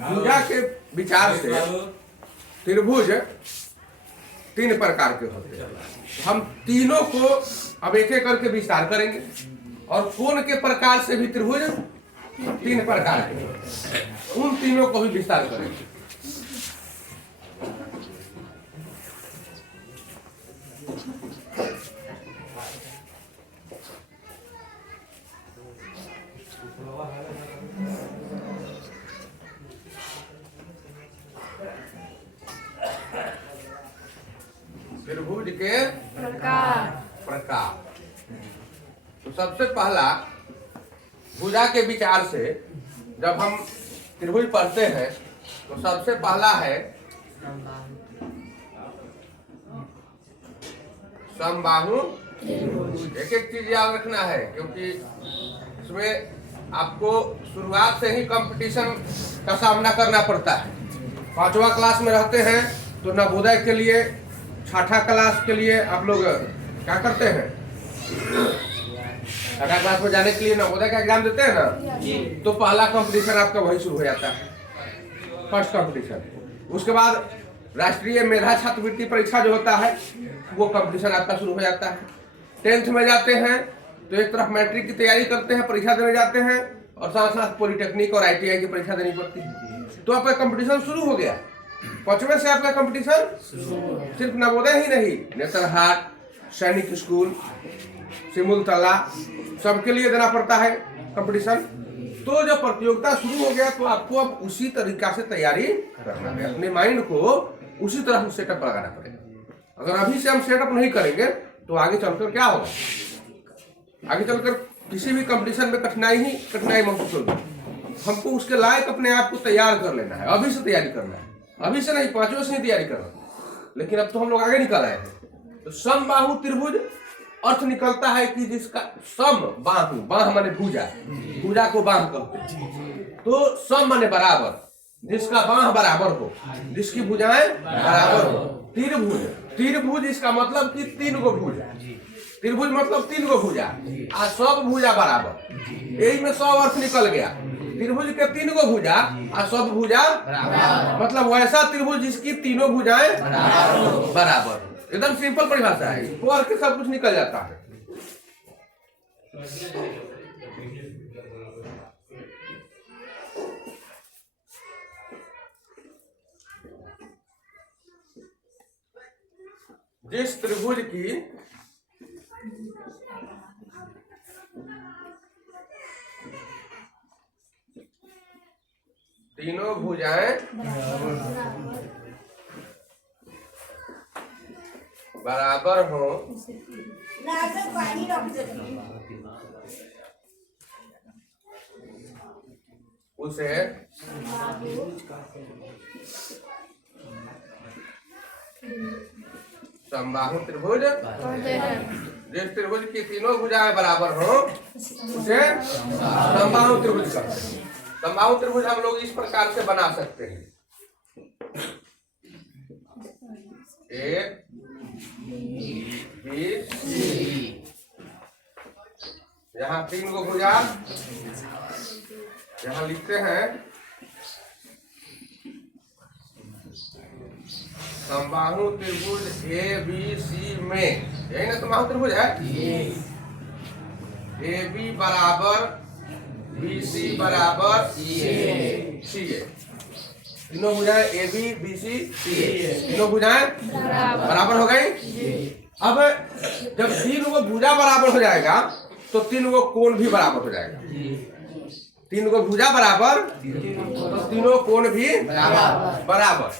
भुजा के विचार से त्रिभुज 3 प्रकार के होते हैं। हम तीनों को अब एक एक करके विस्तार करेंगे और कोण के प्रकार से भी त्रिभुज 3 प्रकार के, उन तीनों को भी विस्तार करेंगे। त्रिभुज के प्रकार। तो सबसे पहला भुजा के विचार से जब हम त्रिभुज पढ़ते हैं तो सबसे पहला है समबाहु। एक एक चीज याद रखना है क्योंकि इसमें आपको शुरुआत से ही कंपटीशन का सामना करना पड़ता है। 5वां क्लास में रहते हैं तो नवोदय के लिए, 6ठा क्लास के लिए आप लोग क्या करते हैं, 6ठा क्लास में जाने के लिए नवोदय का एग्जाम देते हैं ना, तो पहला कंपटीशन आपका वही शुरू हो जाता है, फर्स्ट कंपटीशन। उसके बाद राष्ट्रीय मेधा छात्रवृत्ति परीक्षा जो होता है वो कंपटीशन आपका शुरू हो जाता है। 10th में जाते हैं तो एक तरफ मैट्रिक की तैयारी करते हैं, परीक्षा देने जाते हैं, और साथ साथ पॉलिटेक्निक और ITI की परीक्षा देनी पड़ती है। तो आपका कंपटीशन शुरू हो गया। 5वें से आपका कंपटीशन सिर्फ नवोदय ही नहीं, नेतरहाट, सैनिक स्कूल, सिमुलतला, सबके लिए देना पड़ता है कंपटीशन। तो जब प्रतियोगिता शुरू हो गया तो आपको अब उसी तरीका से तैयारी करना है, अपने माइंड को उसी तरह से सेटअप लगाना पड़ेगा। अगर अभी से हम सेटअप नहीं करेंगे तो आगे चलकर क्या होगा, आगे चलकर किसी भी कंपटीशन में कठिनाई महसूस होगी। हमको उसके लायक अपने आप को तैयार कर लेना है, अभी से तैयारी करना है, अभी से नहीं, 5वें से ही तैयारी करना। लेकिन अब तो हम लोग आगे निकल आए हैं। तो समबाहु त्रिभुज अर्थ निकलता है कि जिसका सम बाहु, बाह माने भुजा, भुजा को बाह कहते हैं। तो सम माने बराबर, जिसका बाह बराबर हो, जिसकी भुजाएं बराबर हो। त्रिभुज, त्रिभुज इसका मतलब कि 3 गो भुजा, त्रिभुज मतलब 3 गो भुजा आ सब भुजा बराबर। यही में 100 अर्थ निकल गया। त्रिभुज के 3 गो भुजा आ सब भुजा मतलब वैसा त्रिभुज जिसकी तीनों भुजाएं बराबर। एकदम सिंपल परिभाषा है, इसको और के सब कुछ निकल जाता है। जिस त्रिभुज की तीनों भुजाएं बराबर हो, उसे समबाहु त्रिभुज। जिस त्रिभुज की तीनों भुजाएं बराबर हो उसे समबाहु त्रिभुज कहते हैं। समबाहु त्रिभुज हम लोग इस प्रकार से बना सकते हैं। A B C, यहाँ 3 गो भुजा, यहाँ लिखते हैं समबाहु त्रिभुज ABC में, यही ना समबाहु त्रिभुज है। AB बराबर BC बराबर CA, तीनों भुजाएं AB BC CA, तीनों भुजाएं बराबर हो गई। अब जब 3 गो भुजा बराबर हो जाएगा तो 3 गो कोण भी बराबर हो जाएगा। 3 गो भुजा बराबर तो तीनों कोण भी बराबर।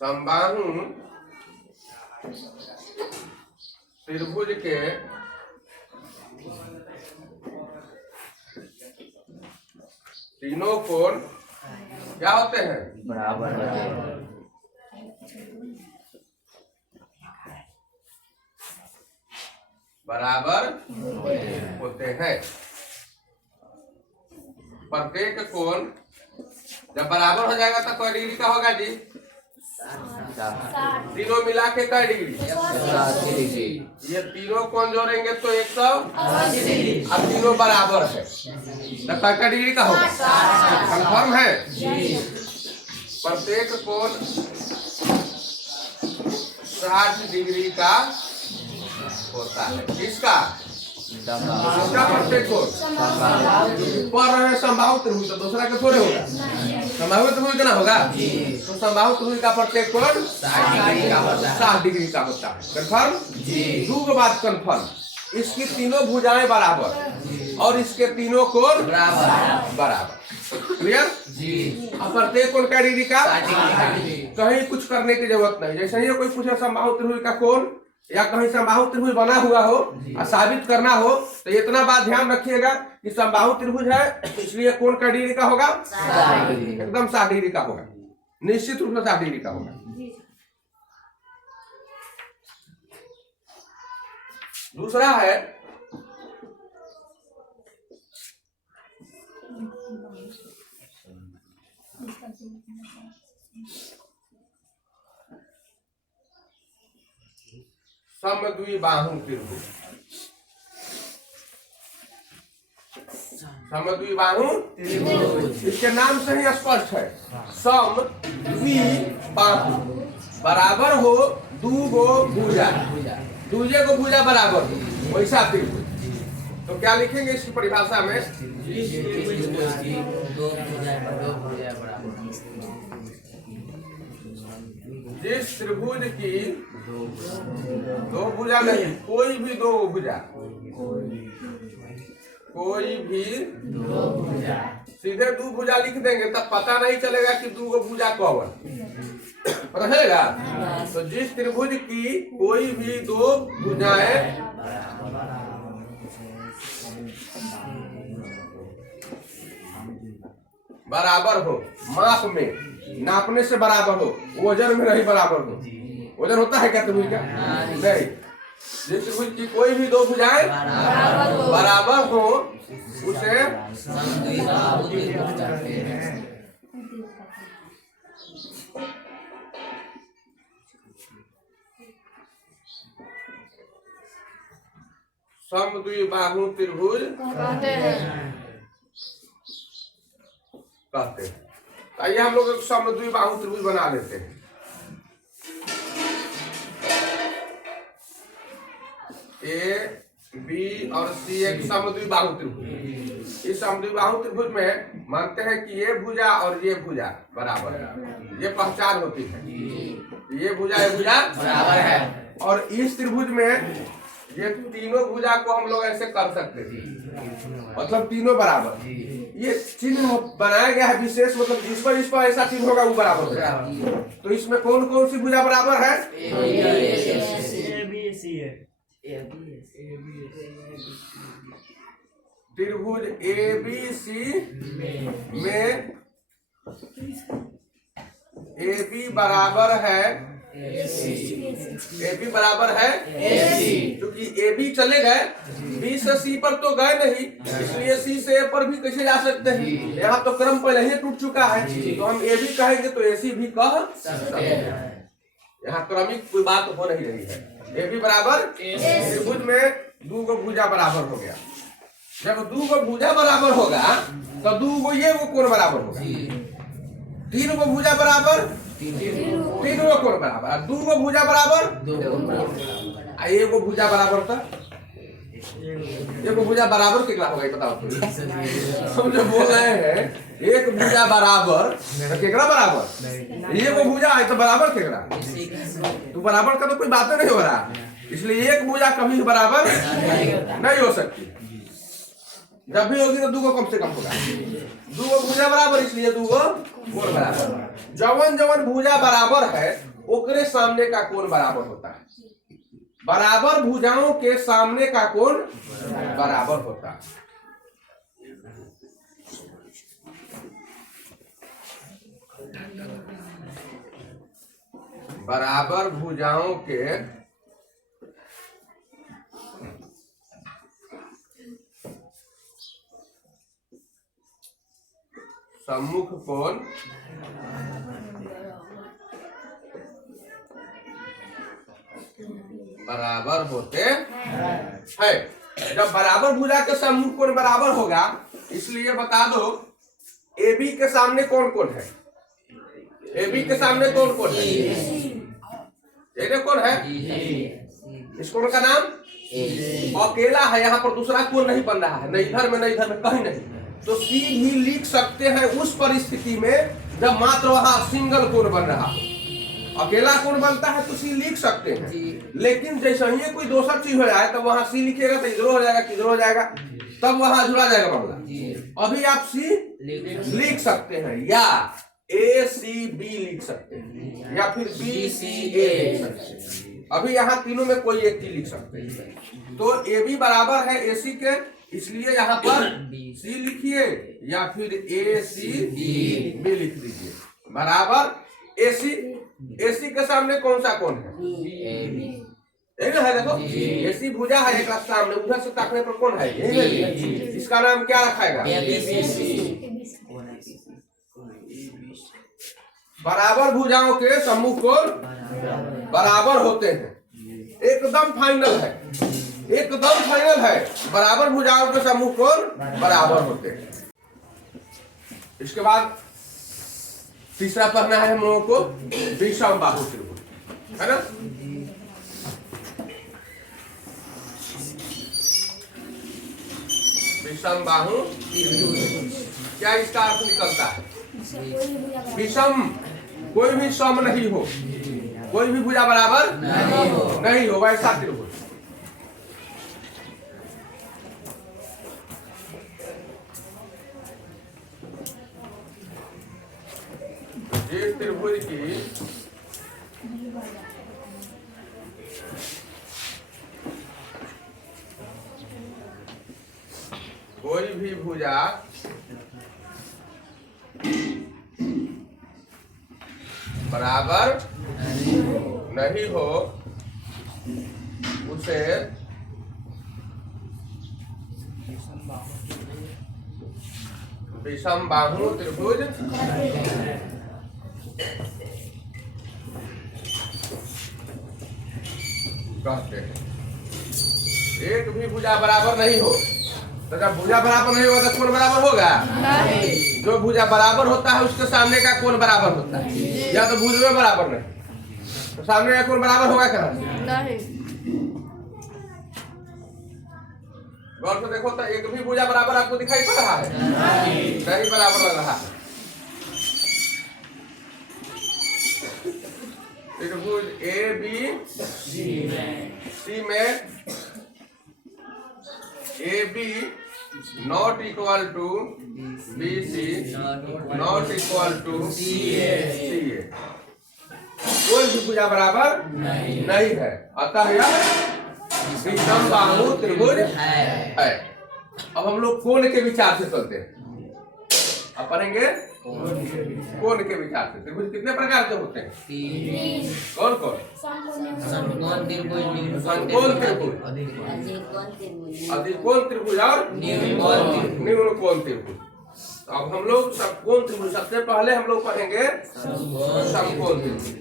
समबाहु त्रिभुज के तीनों कोण क्या होते हैं, बराबर बराबर होते हैं। प्रत्येक कोण जब बराबर हो जाएगा तो कोई डिग्री का होगा जी, तीनों मिला के कै डिग्री? ये तीनों कोण जोड़ेंगे तो 180। अब तीनों बराबर है तो कै डिग्री का होगा? कंफर्म है? प्रत्येक कोण 60 डिग्री का होता है। किसका? इसका प्रत्येक कोण पर रहे संभावित त्रिभुज, तो दूसरा के थोड़े होगा। संभावित त्रिभुज कितना होगा? तो संभावित त्रिभुज का प्रत्येक कोण 60 डिग्री का होता है। कंफर्म? दूसरी बात कंफर्म, इसकी तीनों भुजाएं बराबर और इसके तीनों कोण बराबर। क्लियर? अब प्रत्येक कोण क्या डिग्री का? कहीं कुछ करने की जरूरत नहीं। जैसे ही कोई पूछे संभावित त्रिभुज का कोण या कहीं संबाहु त्रिभुज बना हुआ हो और साबित करना हो तो इतना बात ध्यान रखिएगा कि संबाहु त्रिभुज है इसलिए कोण का डिग्री का होगा? एकदम 60 डिग्री का होगा, निश्चित रूप से 60 डिग्री का होगा। दूसरा है समद्विबाहु त्रिभुज। समद्विबाहु त्रिभुज इसके नाम से ही स्पष्ट है। सम द्वि बाहु बराबर हो दूगो भुजा, दूजे को भुजा बराबर हो वैसा त्रिभुज। तो क्या लिखेंगे इसकी परिभाषा में? जिस त्रिभुज की दो भुजा नहीं, कोई भी दो भुजा, कोई भी दो भुजा, सीधे दो भुजा लिख देंगे तब पता नहीं चलेगा कि दो भुजा कौन, पता चलेगा। तो जिस त्रिभुज की कोई भी दो भुजाएं बराबर हो, माप में नापने से बराबर हो, वजन में नहीं बराबर हो। वजन होता है क्या त्रिभुज का? नहीं। जिस त्रिभुज की कोई भी दो भुजाएं बराबर हो उसे समद्विबाहु त्रिभुज कहते हैं। आइए हम लोग एक समद्विबाहु त्रिभुज बना लेते हैं। ए बी और सी एक समद्विबाहु त्रिभुज। इस समद्विबाहु त्रिभुज में मानते हैं कि ये भुजा और ये भुजा बराबर है, ये पहचान होती है। ये भुजा बराबर है और इस त्रिभुज में ये तीनों भुजा को हम लोग ऐसे कर सकते थे, मतलब तीनों बराबर। ये चिन्ह बनाया गया है विशेष, मतलब जिस पर इस पर ऐसा चिन्ह होगा वो बराबर होगा। तो इसमें कौन कौन सी भुजा बराबर है? त्रिभुज ABC में AB बराबर है AB बराबर है AC, क्योंकि AB चले गए B से C पर तो गए नहीं, इसलिए C से A पर भी कैसे जा सकते हैं? यहाँ तो क्रम पहले ही टूट चुका है, तो हम AB कहेंगे तो AC भी कह सकते हैं। यहाँ क्रमिक कोई बात हो नहीं रही है। AB बराबर त्रिभुज में दो गो भुजा बराबर हो गया। जब दो गो भुजा बराबर होगा तो दो गो ये वो कोण बराबर होगा। तीन गो भुजा बराबर, तीन गो कोण बराबर, दो गो भुजा बराबर, एक गो भुजा बराबर था। एक भुजा बराबर कितना होगा ये बताओ। हम जो बोल रहे हैं एक भुजा बराबर तो केकरा बराबर? ये वो भुजा है तो बराबर केकरा? तो बराबर का तो कोई बात नहीं हो रहा, इसलिए एक भुजा कभी बराबर नहीं हो सकती। जब भी होगी तो दो कम से कम होगा। दो भुजा बराबर इसलिए दो कोण बराबर। जवन जवन भुजा बराबर है ओकरे सामने का कोण बराबर होता है। बराबर भुजाओं के सामने का कोण बराबर होता है। बराबर भुजाओं के सम्मुख कोण बराबर होते हैं। जब बराबर भुजा के सम्मुख कोण बराबर होगा, इसलिए बता दो AB के सामने कौन कौन है? AB के सामने कौन कौन है? ये कौन है? इस कोण का नाम अकेला है। यहाँ पर दूसरा कोण नहीं बन रहा है, नहीं इधर में नहीं इधर में, कहीं नहीं। तो C भी लिख सकते हैं उस परिस्थिति में जब मात्र वहां सिंगल कोण बन रहा हो। अकेला कोण बनता है तो C लिख सकते हैं, लेकिन जैसे ही कोई दूसरा चीज हो जाए तब वहां C लिखिएगा तो इधर हो जाएगा, किधर हो जाएगा, तब वहां जुड़ा जाएगा मामला। अभी आप C लिख सकते हैं, या ACB लिख सकते हैं, या फिर BCA लिख सकते हैं। अभी यहाँ तीनों में कोई एक चीज लिख सकते हैं। तो AB बराबर है AC के, इसलिए यहाँ पर C लिखिए या फिर ACB लिख दीजिए। बराबर AC के सामने कौन सा कौन है? यही ना है, देखो AC भुजा है एक सामने, उधर से ताकने पर कौन है? यही। इसका नाम क्या रखाएगा? बराबर भुजाओं के सम्मुख कोण बराबर होते हैं। एकदम फाइनल है, एकदम फाइनल है। बराबर भुजाओं के सम्मुख कोण बराबर होते हैं। इसके बाद तीसरा पढ़ना है हम लोगों को विषम बाहु त्रिभुज, है ना? विषम बाहु क्या इसका अर्थ निकलता है? विषम कोई भी सम नहीं हो, कोई भी भुजा बराबर नहीं हो, वैसा त्रिभुज। जिस त्रिभुज की कोई भी भुजा बराबर नहीं हो, उसे विषम बाहु त्रिभुज कहते हैं। एक भी भुजा बराबर नहीं हो, तो जब भुजा बराबर नहीं होगा तो कोण बराबर होगा? नहीं। जो भुजा बराबर होता है उसके सामने का कोण बराबर होता है, या तो भुज में बराबर नहीं तो सामने का कोण बराबर होगा क्या? नहीं। गौर से देखो तो एक भी भुजा बराबर आपको दिखाई पड़ रहा है? नहीं बराबर लग रहा है। त्रिभुज ABC में AB not equal to BC not equal to CA। कोई भी भुजा बराबर नहीं है, अतः यह विषम बाहु त्रिभुज है। अब हम लोग कोण के विचार से चलते हैं। अब पढ़ेंगे कोण के विचार से। त्रिभुज कितने प्रकार के होते हैं? कौन कौन? समकोण त्रिभुज, अधिकोण त्रिभुज और निम्न कोण त्रिभुज। अब हम लोग समकोण त्रिभुज, सबसे पहले हम लोग पढ़ेंगे समकोण त्रिभुज।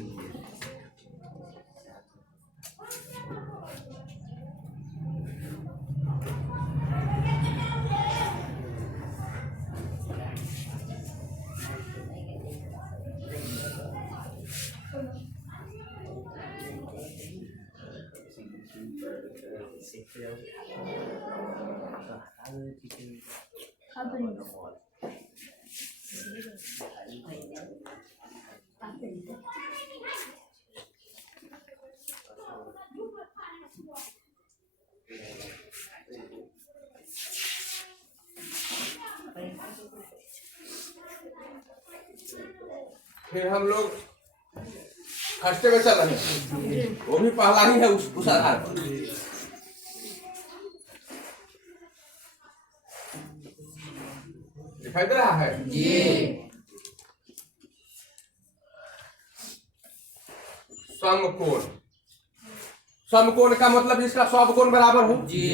फिर हम लोग खर्चे में चल रहे हैं, वो भी पहला ही है उस आधार पर। दिखाई दे रहा है जी। समकोण, समकोण का मतलब इसका सब कोण बराबर हो जी,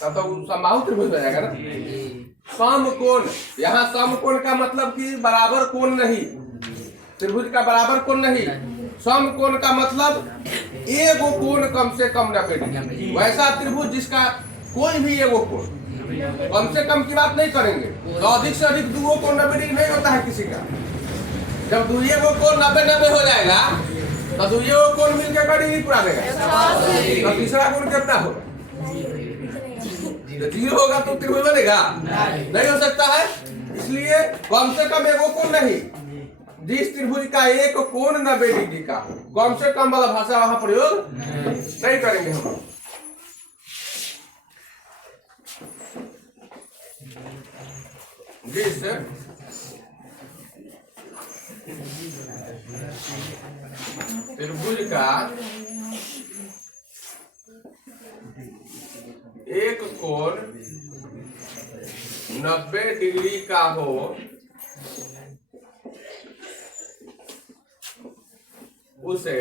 तब तो समबाहु त्रिभुज हो जाएगा ना। समकोण, यहाँ समकोण का मतलब कि बराबर कोण नहीं, त्रिभुज का बराबर कोण नहीं, समकोण का मतलब एगो कोण कम से कम 90 डिग्री। वैसा त्रिभुज जिसका कोई भी एगो कोण, कम से कम की बात नहीं करेंगे, तो अधिक से अधिक दो कोण 90 डिग्री नहीं होता है किसी का। जब दुइये को कोण 90-90 हो जाएगा तो दुइये को कोण मिलकर का डिग्री पूरा देगा, तो तीसरा कोण कितना होगा? जीरो होगा तो त्रिभुज बनेगा नहीं हो सकता है। इसलिए कम से कम एगो कोण नहीं, जिस त्रिभुज का एक कोण 90 डिग्री का हो, कम से कम वाला भाषा वहां प्रयोग नहीं करेंगे हम। जिस त्रिभुज का एक कोण 90 डिग्री का हो, उसे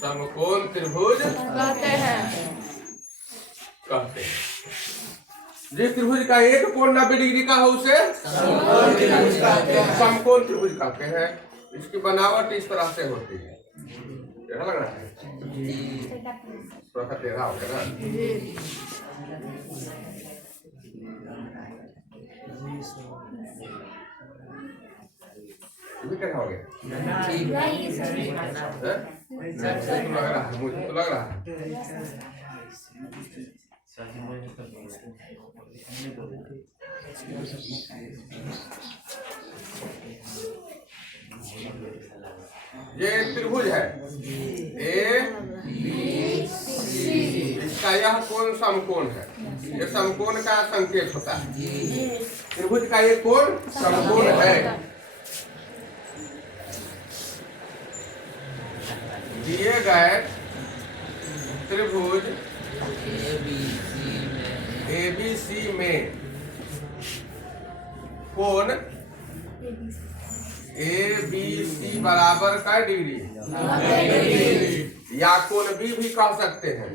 समकोण त्रिभुज कहते हैं। जिस त्रिभुज का एक कोण 90 डिग्री का हो उसे समकोण त्रिभुज कहते हैं। इसकी बनावट इस तरह से होती है, टेढ़ा लग रहा है, थोड़ा सा टेढ़ा हो गया ना। टेढ़ा हो गया, लग रहा है, मुझे तो लग रहा है। ये त्रिभुज है ए बी सी, इसका यह कोण समकोण है, ये समकोण का संकेत होता है। त्रिभुज का एक कोण समकोण है। दिए गए त्रिभुज ABC में कोण ABC बराबर का डिग्री, या कोण B भी कह सकते हैं,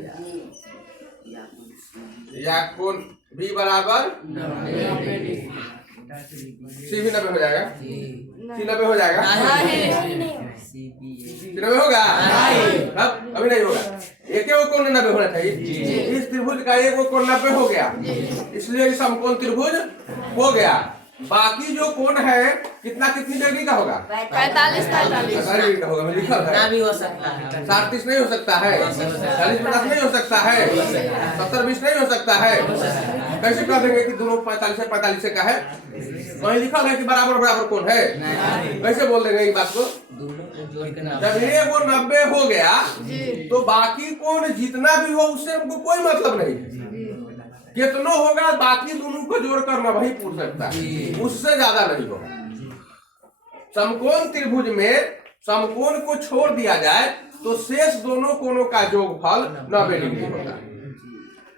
या कोण B बराबर C भी 90 हो जाएगा, C 90 हो जाएगा, 90 होगा, अभी नहीं होगा। एक कोण 90 होना चाहिए। इस त्रिभुज का एक कोण 90 हो गया, इसलिए समकोण त्रिभुज हो गया। बाकी जो कोण है कितना कितनी डिग्री का होगा? 45 डिग्री का होगा। मैं लिखा है भी हो सकता है, 37 नहीं हो सकता है, 40-50 नहीं हो सकता है, 70-20 नहीं हो सकता है। कैसे कह देंगे कि दोनों 45 का है? वही लिखा है कि बराबर बराबर कोण है, कैसे बोल देंगे इस बात को? जब ये वो 90 हो गया तो बाकी कोण जितना भी हो उससे हमको कोई मतलब नहीं है। कितना होगा बाकी दोनों को जोड़ कर वही पूछ सकता है, उससे ज्यादा नहीं होगा। समकोण त्रिभुज में समकोण को छोड़ दिया जाए तो शेष दोनों कोणों का जोगफल 90 डिग्री होता है।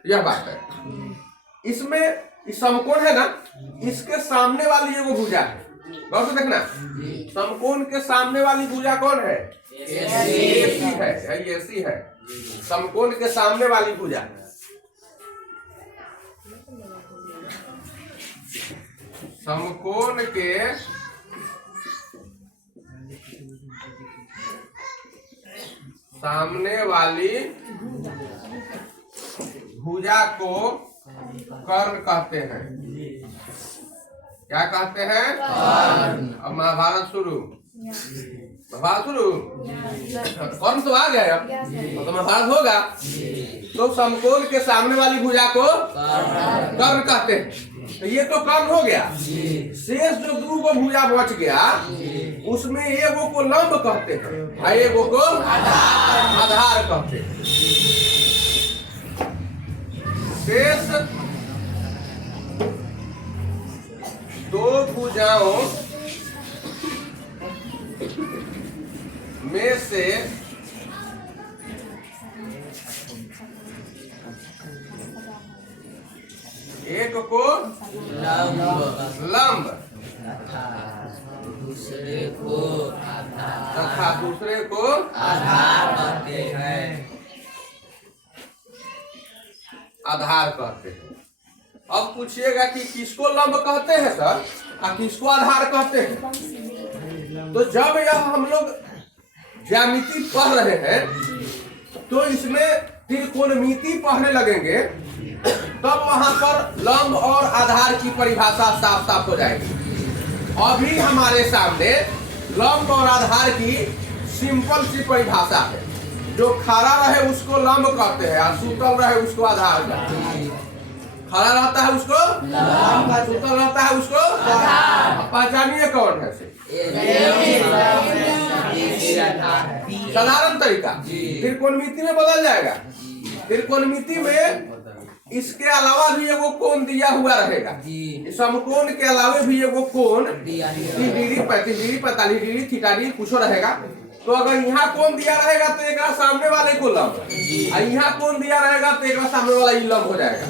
यह बात है। इसमें इस समकोण है ना, इसके सामने वाली एगो भुजा है, गौर से देखना। समकोण के सामने वाली भुजा कौन है? AC है, AC है। समकोण के सामने वाली भुजा, समकोण के सामने वाली भुजा को कर्ण कहते हैं। क्या कहते हैं? अब महाभारत शुरू, कौन तो आ गया, तो महाभारत होगा। तो समकोण के सामने वाली भुजा को कर्ण कहते हैं। तो ये तो कर्ण हो गया। शेष जो दो को भुजा बच गया उसमें एगो को लंब कहते हैं, एगो को आधार कहते हैं। शेष दो भुजाओं में से एक को लंब तथा दूसरे को आधार कहते हैं। आधार कहते हैं। अब पूछिएगा कि किसको लंब कहते हैं सर और किसको आधार कहते हैं। तो जब यह हम लोग ज्यामिति पढ़ रहे हैं तो इसमें त्रिकोणमिति पढ़ने लगेंगे, तब वहां पर लंब और आधार की परिभाषा साफ साफ हो जाएगी। अभी हमारे सामने लंब और आधार की सिंपल सी परिभाषा है। जो खड़ा रहे उसको लंब कहते हैं और सुतल रहे उसको आधार कहते हैं। खड़ा रहता है उसको लंब, सुतल रहता है उसको आधार। पहचानिए कौन है से साधारण तरीका त्रिकोणमिति में बदल जाएगा। त्रिकोणमिति में इसके अलावा भी एगो कोण दिया हुआ रहेगा। समकोण के अलावा भी एगो कोण 30 degree 35 degree 45 degree theta degree कुछ रहेगा। तो अगर यहाँ कोण दिया रहेगा तो एक सामने वाले को लंब, और यहाँ कोण दिया रहेगा तो एक सामने वाला ही लंब हो जाएगा।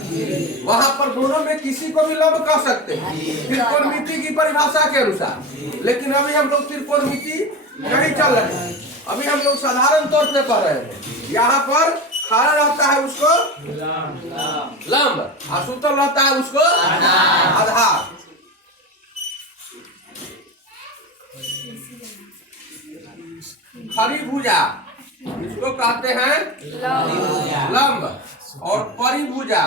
वहां पर दोनों में किसी को भी लंब कह सकते हैं त्रिकोणमिति की परिभाषा के अनुसार। लेकिन अभी हम लोग त्रिकोणमिति नहीं चल रहे हैं, अभी हम लोग साधारण तौर पे पढ़ रहे हैं। यहाँ पर खड़ा रहता है उसको लंब और सुतल रहता है उसको आधार। खड़ी भुजा इसको कहते हैं लंब, और परिभुजा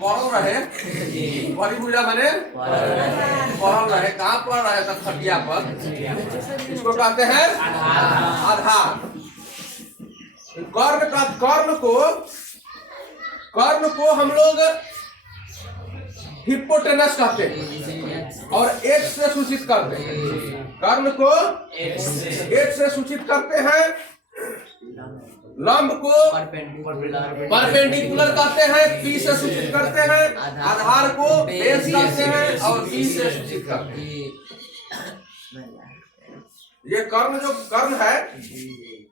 पढ़ल रहे, परिभुजा माने पढ़ल रहे, कहाँ पढ़ रहे तो खटिया पर, इसको कहते हैं आधार। कर्ण को हम लोग हिप्पोटेनस कहते हैं और एक से सूचित करते हैं। कर्ण को एक से सूचित करते हैं, लंब को परपेंडिकुलर कहते हैं, पी से सूचित करते हैं, आधार को बेस कहते हैं और बी से सूचित करते हैं। ये कर्ण जो कर्ण है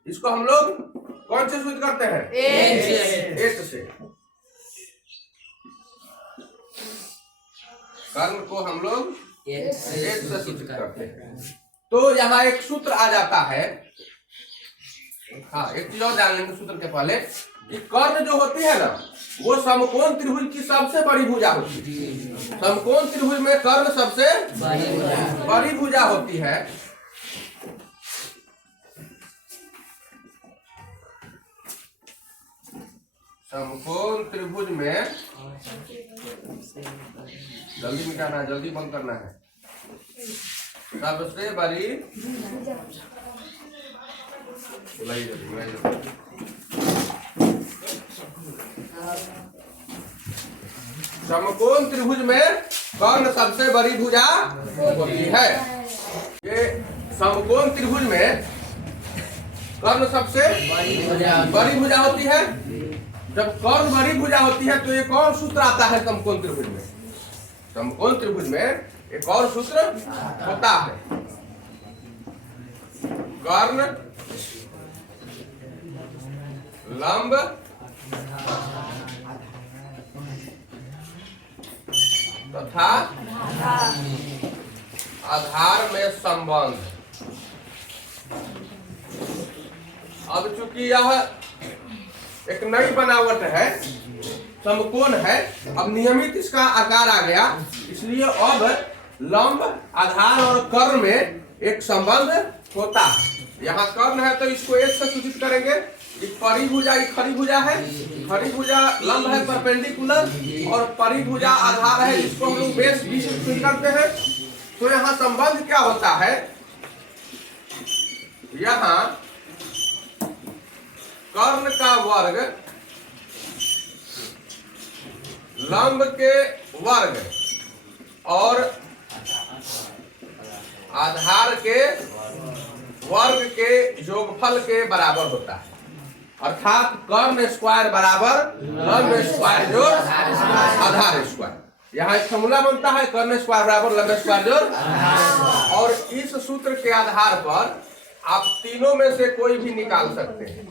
इसको हम लोग कौन से सूचित करते हैं? एक से। कर्ण को हम लोग एक से सूचित करते हैं। तो यहाँ एक सूत्र आ जाता है। हाँ, एक चीज और जान लेंगे सूत्र के पहले कि कर्ण जो होती है ना वो समकोण त्रिभुज की सबसे बड़ी भुजा होती है। समकोण त्रिभुज में कर्ण सबसे बड़ी भुजा होती है। समकोण त्रिभुज में जल्दी मिटाना है, जल्दी बंद करना है। सबसे बड़ी समकोण त्रिभुज में कर्ण सबसे बड़ी भुजा होती है। ये समकोण त्रिभुज में कर्ण सबसे बड़ी भुजा होती है। जब कर्ण बड़ी भुजा होती है तो एक और सूत्र आता है समकोण त्रिभुज में। समकोण त्रिभुज में एक और सूत्र होता है, कर्ण लंब तथा आधार में संबंध। अब चूंकि यह एक नई बनावट है, समकोण है, अब नियमित इसका आकार आ गया, इसलिए अब लंब आधार और कर्ण में एक संबंध होता है। यहाँ कर्ण है तो इसको एक से सूचित करेंगे। परिभुजा खड़ी भुजा है, खड़ी भुजा लंब है परपेंडिकुलर, और परिभुजा आधार है, इसको हम लोग बेस बी से सूचित करते हैं। तो यहाँ संबंध क्या होता है? यहाँ कर्ण का वर्ग लंब के वर्ग और आधार के वर्ग के योगफल के बराबर होता है। अर्थात कर्ण स्क्वायर बराबर लंब स्क्वायर जोड़ आधार स्क्वायर। यहाँ एक फॉर्मूला बनता है, कर्ण स्क्वायर बराबर लंब स्क्वायर जोड़। और इस सूत्र के आधार पर आप तीनों में से कोई भी निकाल सकते हैं।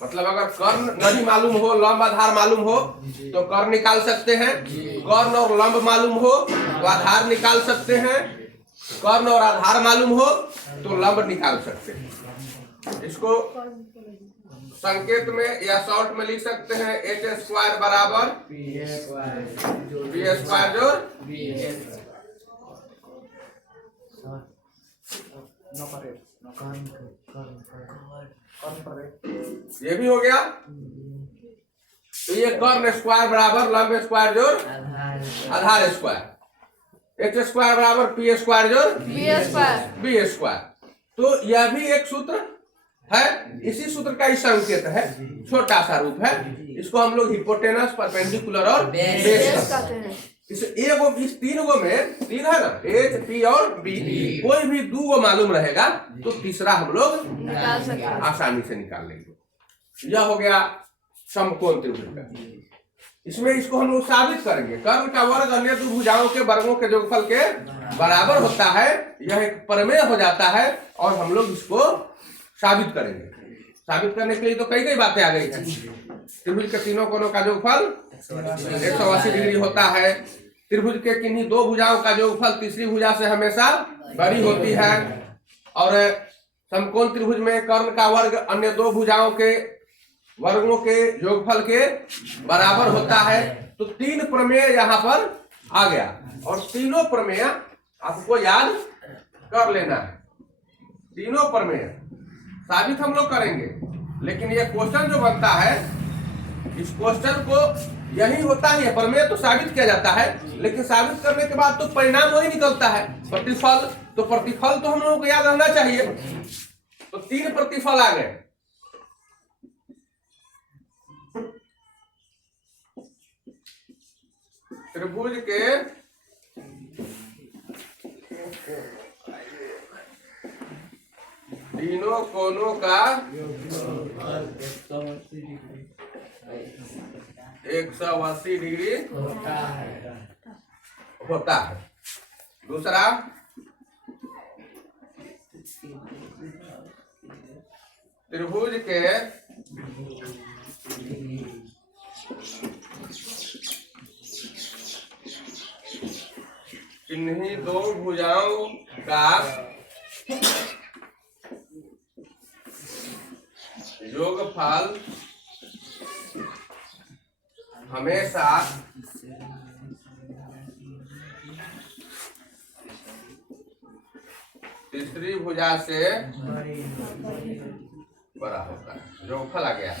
मतलब अगर कर्ण नहीं मालूम हो, लंब आधार मालूम हो तो कर्ण निकाल सकते हैं। कर्ण और लंब मालूम हो तो आधार निकाल सकते हैं। कर्ण और आधार मालूम हो तो लंब निकाल सकते हैं। इसको संकेत में या शॉर्ट में लिख सकते हैं एच स्क्वायर बराबर बी स्क्वायर जोड़ ये भी हो गया। तो ये कर्ण स्क्वायर बराबर लंब स्क्वायर जोड़ आधार स्क्वायर, एच स्क्वायर बराबर पी स्क्वायर जोड़ बी स्क्वायर। तो यह भी एक सूत्र है, इसी सूत्र का ही संकेत है, छोटा सा रूप है। इसको हम लोग हिपोटेनस, परपेंडिकुलर और बेस कहते हैं। इस तीन गो में तीन है ना, एच पी और बी, कोई भी दो गो मालूम रहेगा तो तीसरा हम लोग आसानी से निकाल लेंगे। यह हो गया समकोण त्रिभुज का। इसमें इसको हम लोग साबित करेंगे, कर्ण का वर्ग अन्य दो भुजाओं के वर्गों के योगफल के बराबर होता है। यह एक प्रमेय हो जाता है और हम लोग इसको साबित करेंगे। साबित करने के लिए तो कई बातें आ गई हैं। त्रिभुज के तीनों कोणों का योगफल 180 डिग्री होता है। त्रिभुज के किन्हीं दो भुजाओं का योगफल तीसरी भुजा से हमेशा बड़ी होती है। और समकोण त्रिभुज में कर्ण का वर्ग अन्य दो भुजाओं के वर्गों के योगफल के बराबर होता है। तो तीन प्रमेय यहाँ पर आ गया और तीनों प्रमेय आपको याद कर लेना है। तीनों प्रमेय साबित हम लोग करेंगे, लेकिन ये क्वेश्चन जो बनता है, इस क्वेश्चन को यही होता है, प्रमेय तो साबित किया जाता है, लेकिन साबित करने के बाद तो परिणाम वही निकलता है, प्रतिफल। तो प्रतिफल तो हम लोगों को याद रहना चाहिए। तो तीन प्रतिफल आ गए। त्रिभुज के तीनों कोणों का 180 डिग्री होता है। दूसरा, त्रिभुज के किन्हीं दो भुजाओं का योगफल हमेशा तीसरी भुजा से बड़ा होता है। योगफल आ गया,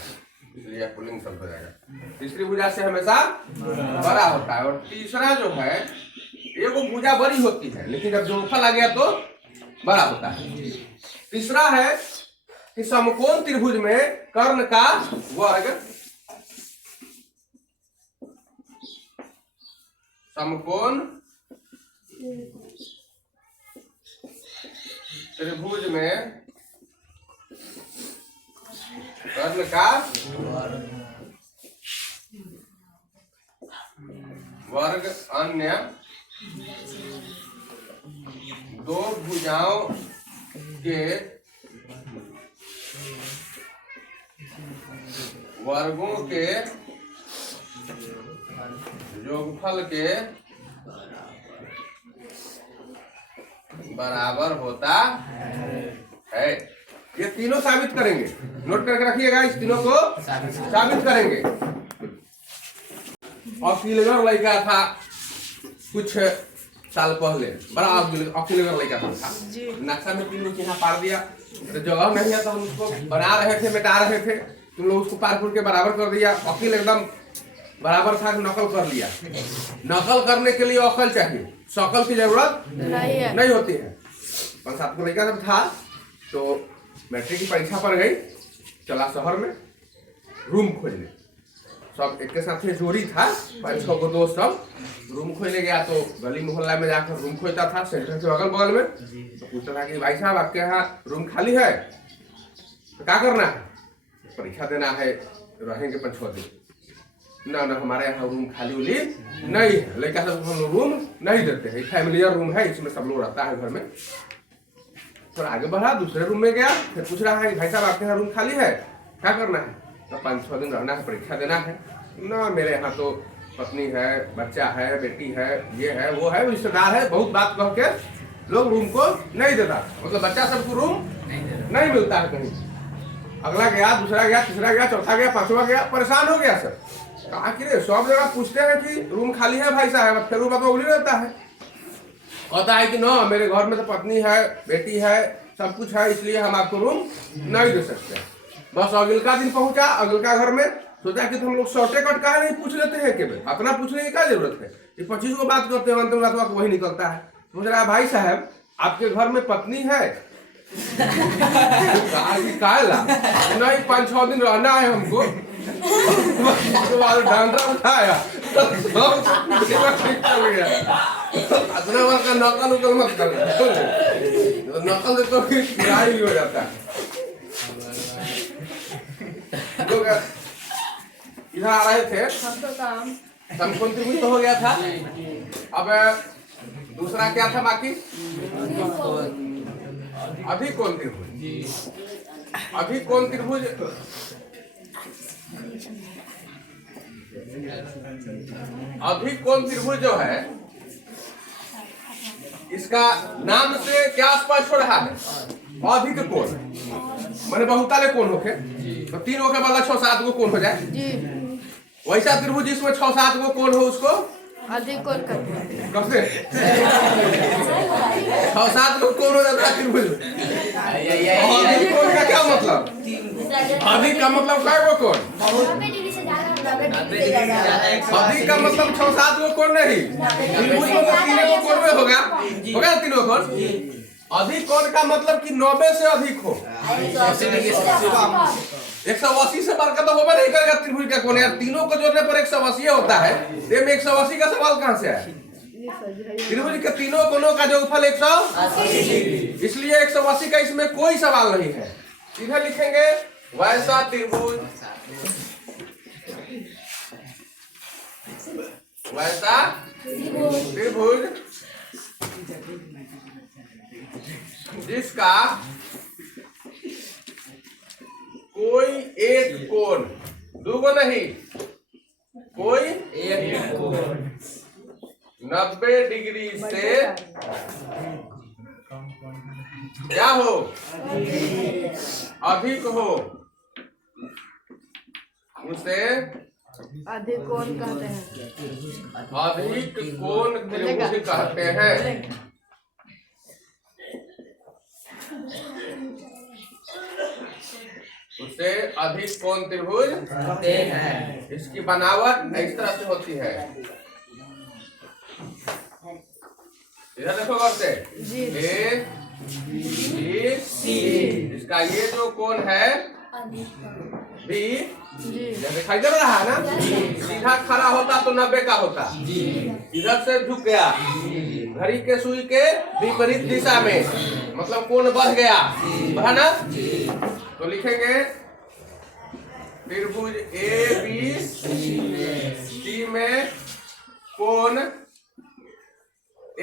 इसलिए पुल्लिंग शब्द हो जाएगा। तीसरी भुजा से हमेशा बड़ा होता है। और तीसरा जो है, एगो भुजा बड़ी होती है, लेकिन जब योगफल आ गया तो बड़ा होता है। तीसरा है कि समकोण त्रिभुज में कर्ण का वर्ग समकोण त्रिभुज में कर्ण का वर्ग अन्य दो भुजाओं के वर्गों के योगफल के बराबर होता है। ये तीनों साबित करेंगे, नोट करके रखिएगा। इस तीनों को साबित करेंगे। ऑक्सीलेगर लड़का था कुछ साल पहले, बड़ा ऑक्सीलेगर लड़का था। नक्शा में 3 चिन्ह पार दिया, तो जगह नहीं है तो हम उसको बना रहे थे, मिटा रहे थे। तुम लोग उसको पार के बराबर कर दिया। अकील एकदम बराबर था, नकल कर लिया। नकल करने के लिए अकल चाहिए, शकल की जरूरत नहीं होती है। 5-7 को लड़का जब था तो मैट्रिक की परीक्षा पर गई, चला शहर में रूम खोजने। सब एक के साथ जोड़ी था, 5-6 को दोस्त सब रूम खोजने गया। तो गली मोहल्ला में जाकर रूम खोजता था, सेंटर के अगल बगल में। तो पूछता था कि भाई साहब आपके यहाँ रूम खाली है, तो क्या करना है? परीक्षा देना है, रहेंगे 5-6 दिन। ना हमारे यहाँ रूम खाली उली नहीं है, लड़का सब हम लोग रूम नहीं देते हैं, फैमिलियर रूम है, इसमें सब लोग रहता है घर में। थोड़ा आगे बढ़ा, दूसरे रूम में गया, फिर पूछ रहा है भाई साहब आपके यहाँ रूम खाली है, क्या करना है? तो 5-6 दिन रहना है, परीक्षा देना है ना। मेरे यहाँ तो पत्नी है, बच्चा है, बेटी है, ये है, वो है, रिश्तेदार है, बहुत बात कह के लोग रूम को नहीं देता। मतलब बच्चा सबको रूम नहीं मिलता है कहीं। अगला गया, दूसरा गया, तीसरा गया, चौथा गया, पांचवा गया, परेशान हो गया सर। कहा कि सब जगह पूछते हैं कि रूम खाली है भाई साहब, फिर रूम उगली रहता है, कहता है कि नो मेरे घर में तो पत्नी है, बेटी है, सब कुछ है, इसलिए हम आपको रूम नहीं दे सकते। बस अगला दिन पहुंचा, अगला घर में सोचा कि हम लोग शॉर्टे कट का नहीं पूछ लेते हैं केवल, अपना पूछने की क्या जरूरत है, ये 25 को बात करते हैं, अंतिम रात वही निकलता है। पूछ रहा है भाई साहब आपके घर में पत्नी है? नहीं 5-6 दिन रहना है हमको। उसके बाद डांडा उठाया अपना बार का नकल उकल मत कर, नकल तो किराया ही हो जाता है। इधर आ रहे थे समकोण तो हो गया था, अब दूसरा क्या था बाकी? अधिकोण त्रिभुज। अधिकोण त्रिभुज अधिकोण त्रिभुज जो है, इसका नाम से क्या स्पष्ट हो रहा है? अधिक कोण माने बहुताले कोण होके, तो 3 होके वाला 6-7 गो कोण हो जाए। वैसा त्रिभुज जिसमें 6-7 गो कोण हो उसको अधिक कोण कहते हैं। कैसे 6-7 गो कोण हो जाता है त्रिभुज में? अधिक कोण का क्या मतलब? अधिक का मतलब क्या गो कोण? अधिक का मतलब 6-7 गो कोण नहीं, त्रिभुज में तो 3 गो कोण में होगा 3 गो कोण। अधिक कोण का मतलब कि 90 से अधिक हो। 180 से बढ़कर तो होगा नहीं करेगा त्रिभुज का कोण यार, तीनों को जोड़ने पर 180 होता है, ये में 180 का सवाल कहां से है? त्रिभुज के तीनों कोणों का जोगफल 180, इसलिए 180 का इसमें कोई सवाल नहीं है। इधर लिखेंगे वैसा त्रिभुज, वैसा त्रिभुज जिसका कोई एक कोण, दूगो नहीं, कोई एक कोण 90 डिग्री से क्या हो? अधिक हो, उसे अधिक कोण कहते हैं। अधिक कोण त्रिभुज कहते हैं। उसे अधिक कोण त्रिभुज कहते हैं। इसकी बनावट इस तरह से होती है, इधर देखो गौर से, A B C, इसका ये जो कोण है B, दिखाई दे रहा है ना, सीधा खड़ा होता तो 90 का होता, इधर से झुक गया घड़ी के सुई के विपरीत दिशा में, मतलब कोण बढ़ गया, बढ़ा ना, तो लिखेंगे त्रिभुज ABC में कोण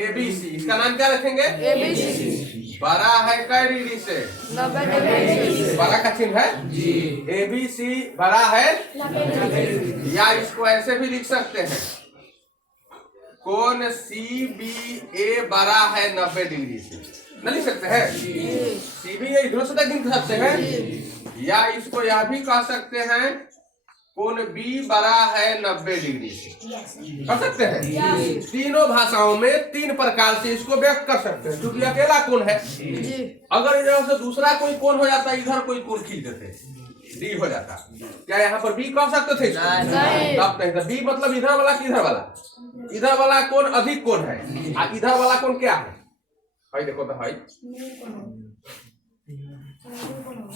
ABC, इसका नाम क्या रखेंगे? ABC। बड़ा है कै डिग्री से? 90 डिग्री से। बड़ा का चिन्ह है ABC, बड़ा है, या इसको ऐसे भी लिख सकते हैं, कोण CBA बड़ा है 90 डिग्री से, न लिख सकते हैं? CBA इधर से तक लिख सकते हैं, या इसको यह भी कह सकते हैं कोण B बड़ा है 90 डिग्री से, कर सकते हैं। तीनों भाषाओं में 3 प्रकार से इसको व्यक्त कर सकते हैं, क्योंकि अकेला कोण है। अगर इधर से दूसरा कोई कोण हो जाता, इधर कोई कोण खींच देते, D हो जाता, क्या यहाँ पर B कह सकते थे? तब नहीं था। B मतलब इधर वाला कि इधर वाला? इधर वाला कोण अधिक कोण है, और इधर वाला कोण क्या है? भाई देखो तो भाई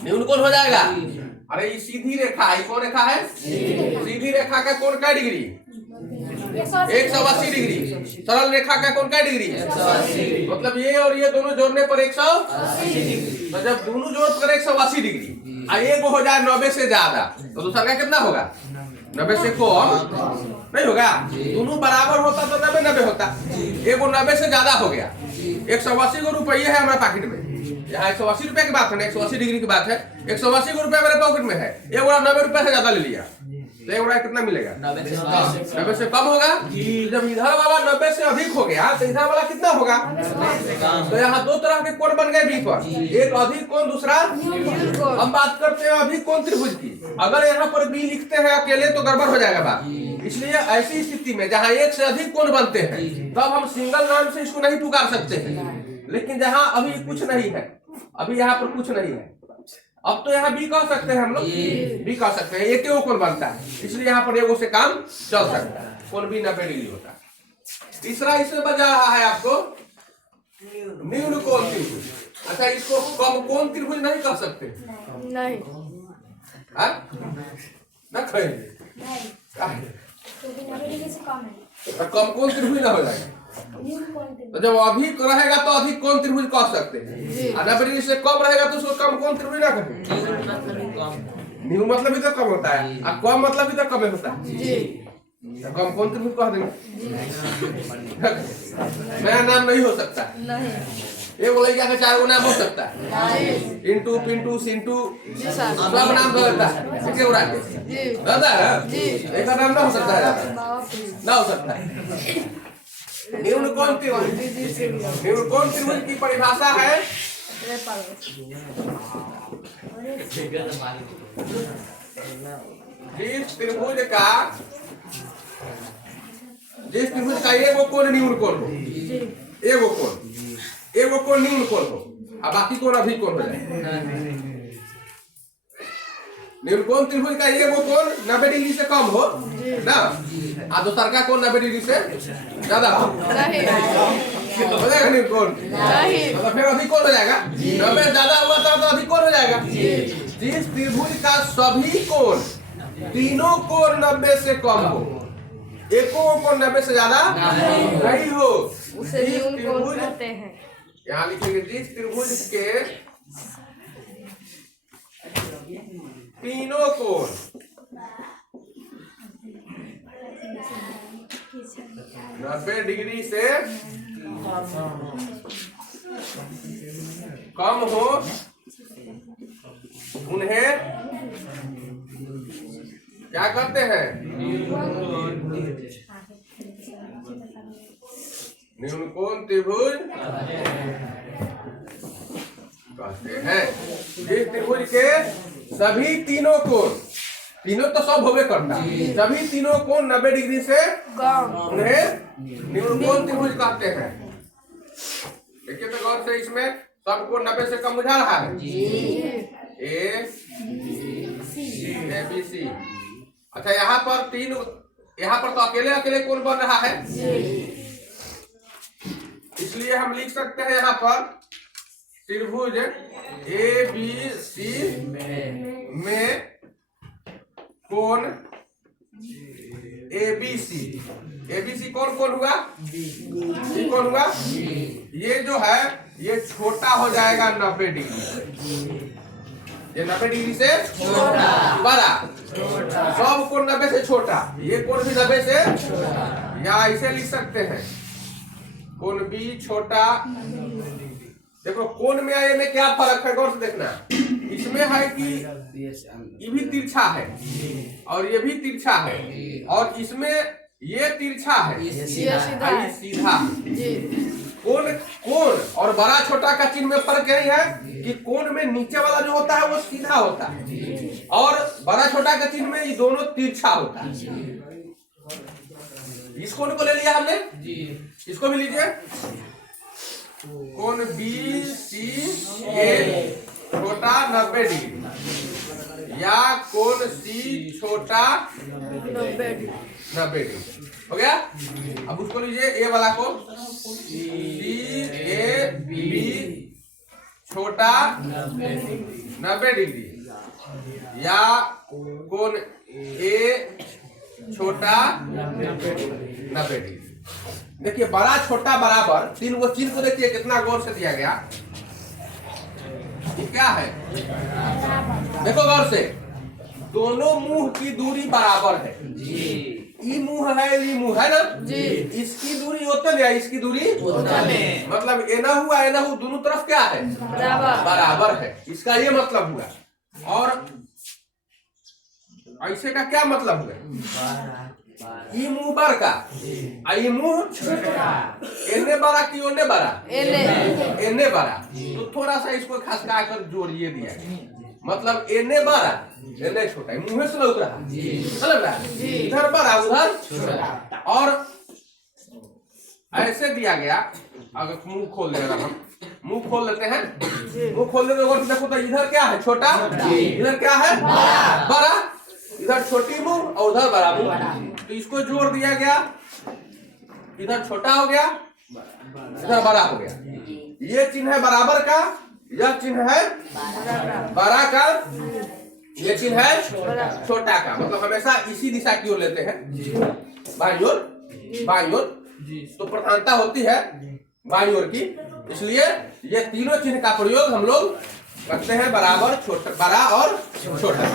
न्यून कोण हो जाएगा। अरे ये सीधी रेखा है, कौन रेखा है? सीधी रेखा का कोण क्या डिग्री? 180 डिग्री। सरल रेखा का कोण क्या डिग्री? 180। मतलब ये और ये दोनों जोड़ने पर 180 डिग्री। तो जब दोनों जोड़ पर 180 डिग्री और एक हो जाए 90 से ज्यादा, तो दूसरा का कितना होगा? 90 से कम नहीं होगा। दोनों बराबर होता तो 90-90 होता, एक 90 से ज्यादा हो गया। 180 रुपये है हमारे पॉकेट में, यहाँ 180 रुपए की बात है ना, 180 डिग्री की बात है, 180 रुपए मेरे पॉकेट में है, एक बार 90 रुपए से ज्यादा ले लिया, तो एक बटा कितना मिलेगा? 90 से कम होगा। जब इधर वाला 90 से अधिक हो गया तो इधर वाला कितना होगा? तो यहाँ दो तरह के कोण बन गए बी पर, एक अधिक कोण, दूसरा। हम बात करते हैं अधिक कोण त्रिभुज की। अगर यहाँ पर बी लिखते हैं अकेले तो गड़बड़ हो जाएगा बात। इसलिए ऐसी स्थिति में जहाँ एक से अधिक कोण बनते हैं तब हम सिंगल नाम से इसको नहीं पुकार सकते हैं। लेकिन जहाँ अभी कुछ नहीं है, अभी यहाँ पर कुछ नहीं है, अब तो यहाँ बी कह सकते हैं हम लोग, बी कह सकते हैं, एक कोण बनता है, इसलिए यहाँ पर एगो से काम चल सकता है। कोण भी 90 डिग्री होता है। तीसरा इसमें बजा रहा है आपको न्यून कोण त्रिभुज। अच्छा, इसको कम कोण त्रिभुज नहीं कह सकते? नहीं, ना कहेंगे तो कम कोण त्रिभुज ना हो जाएगा। तो जब अधिक रहेगा तो अधिक कोण त्रिभुज कह सकते हैं, 90 डिग्री से कम रहेगा तो उसको कम कोण त्रिभुज ना कहेंगे। न्यू मतलब भी तो कम होता है और कम मतलब भी तो कम होता है, तो कम कोण त्रिभुज कह देंगे। नया नाम नहीं हो सकता, ये बोले क्या 4 गो नाम हो सकता है, इंटू पिंटू सिंटू सब नाम हो सकता है, ठीक है उड़ा के दादा एक नाम ना हो सकता है, ना हो सकता है। न्यून कोण त्रिभुज की परिभाषा है जिस त्रिभुज का एगो कोण न्यून कोण हो, एगो कोण न्यून कोण हो और बाकी कोण अधिक कोण हो जाए। न्यून कोण त्रिभुज का एगो कोण 90 डिग्री से कम हो ना, और दूसरा का कोण 90 डिग्री से ज्यादा हो जाएगा न्यून कोण, मतलब फिर अधिक कोण हो जाएगा। 90 ज्यादा हुआ तो अधिक कोण हो जाएगा। जिस त्रिभुज का सभी कोण, तीनों कोण 90 से कम हो, एको कोण 90 से ज्यादा नहीं हो, उसे न्यून कोण कहते हैं। यहाँ लिखेंगे जिस त्रिभुज के तीनों कोण 90 डिग्री से कम हो, उन्हें क्या करते हैं? न्यून कोण त्रिभुज कहते हैं। जिस त्रिभुज के सभी तीनों कोण, तीनों तो सब होवे करता, सभी तीनों कोण 90 डिग्री से कम, उन्हें न्यून कोण त्रिभुज कहते हैं। देखिए तो गौर से, इसमें सब कोण 90 से कम बुझा रहा है, ए बी सी। अच्छा, यहाँ पर यहाँ पर तो अकेले अकेले कोण बन रहा है, इसलिए हम लिख सकते हैं यहाँ पर त्रिभुज ए बी सी में कोण ए बी सी कौन कौन हुआ? बी कौन हुआ? ये जो है ये छोटा हो जाएगा 90 डिग्री, ये 90 डिग्री से बड़ा, सब कोण 90 से छोटा, ये कोण भी 90 से, या इसे लिख सकते हैं कोण बी छोटा। देखो कोण में ए में क्या फर्क है, गौर से देखना। इसमें है कि ये भी तिरछा है और ये भी तिरछा है, और इसमें ये तिरछा है, ये सीधा। कोण और बड़ा छोटा का चिन्ह में फर्क यही है कि कोण में नीचे वाला जो होता है वो सीधा होता है, और बड़ा छोटा का चिन्ह में ये दोनों तिरछा होता है। इस कोण को ले लिया हमने, इसको भी लीजिए, कोण बी सी ए छोटा 90 डिग्री, या कोण सी छोटा 90 डिग्री हो गया। अब उसको लीजिए, ए वाला को सी ए बी छोटा 90 डिग्री, या कोण ए छोटा 90 डिग्री। देखिए बड़ा छोटा बराबर, तीन वो चिन्ह को देखिए कितना गौर से दिया गया। ये क्या है? देखो गौर से, दोनों मुंह की दूरी बराबर है। ई मुंह है, ई मुंह है ना जी, इसकी दूरी उतने या इसकी दूरी उतने, मतलब एना दोनों तरफ क्या है? बराबर है, इसका ये मतलब हुआ। और ऐसे का क्या मतलब हुआ? ई मुंह बर का, आई मुंह एने बड़ा की ओने बड़ा, एने बड़ा। तो थोड़ा सा इसको खसका कर जोड़िए दिया, मतलब एने बड़ा एने छोटा, मुंह से लग रहा, समझ रहा, इधर बड़ा उधर छोटा। और ऐसे दिया गया, अगर मुंह खोल देगा, हम मुंह खोल लेते हैं, मुंह खोल देते हैं, देखो तो इधर क्या है छोटा, इधर क्या है बड़ा, इधर छोटी मुंह और उधर बड़ा मुंह। तो इसको जोड़ दिया गया, इधर छोटा हो गया, इधर बड़ा हो गया। ये चिन्ह है बराबर का, यह चिन्ह है बड़ा का, ये चिन्ह है छोटा का। मतलब हमेशा इसी दिशा की ओर लेते हैं, बाईं ओर, बाईं ओर। तो प्रधानता होती है बाईं ओर की, इसलिए ये तीनों चिन्ह का प्रयोग हम लोग करते हैं, बराबर, छोटा, बड़ा और छोटा।